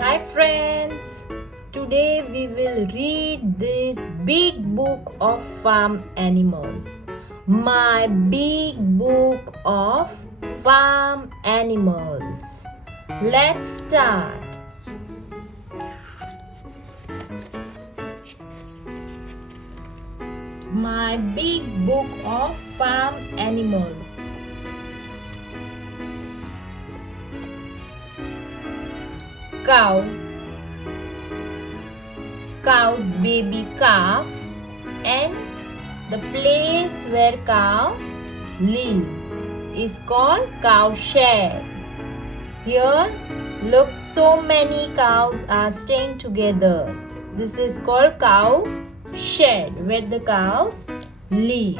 Hi friends, today we will read this big book of farm animals. My big book of farm animals. Let's start. My big book of farm animals. Cow, cow's baby calf, and the place where cow live is called cow shed. Here, look, so many cows are staying together. This is called cow shed where the cows live.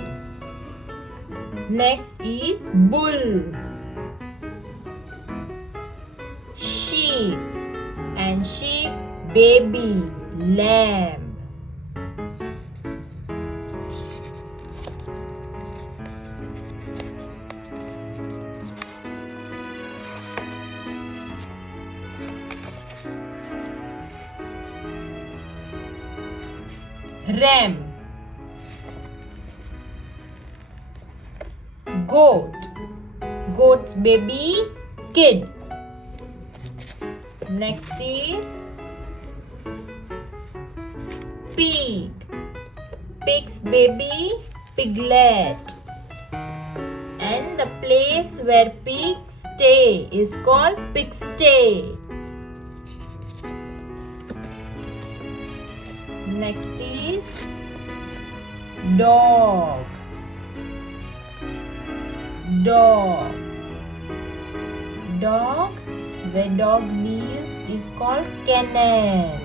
Next is bull, sheep and sheep baby lamb. Ram, goat, goat's baby kid. Next is pig, pig's baby piglet, and the place where pigs stay is called pigsty. Next is dog, dog, dog, where dog lives is called kennel,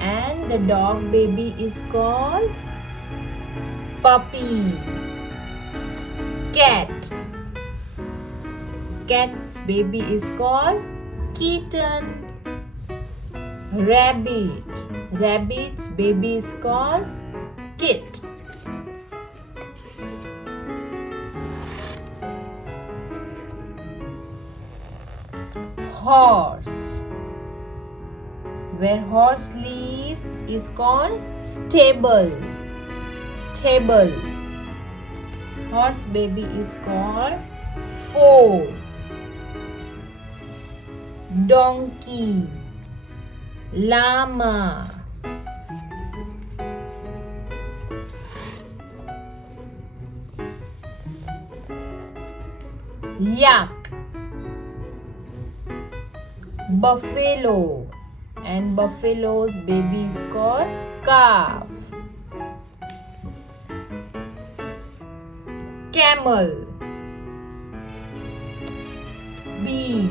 and the dog baby is called puppy. Cat, cat's baby is called kitten. Rabbit, rabbit's baby is called kit. Horse, where horse lives is called stable. Stable. Horse baby is called foal. Donkey, llama, yak, buffalo, and buffalo's baby is called calf. Camel, bee,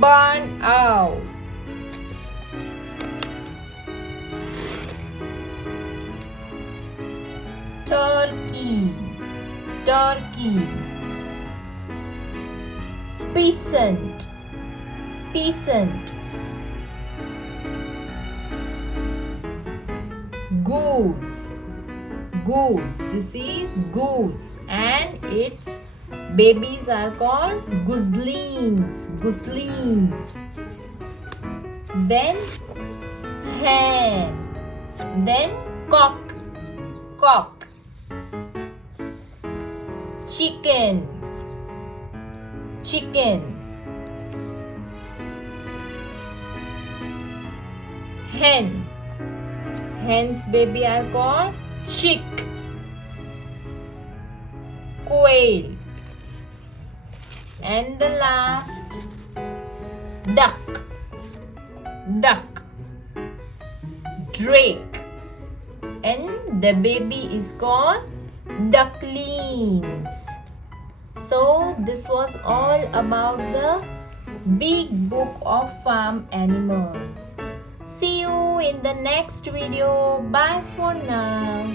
barn owl, turkey, turkey, peasant, peasant, goose, goose, this is goose, and its babies are called goslings, goslings. Then hen, then cock, cock. Chicken, chicken. Hen, hen's baby are called chick. Quail, and the last duck, duck. Drake, and the baby is called ducklings. So this was all about the big book of farm animals. See you in the next video. Bye for now.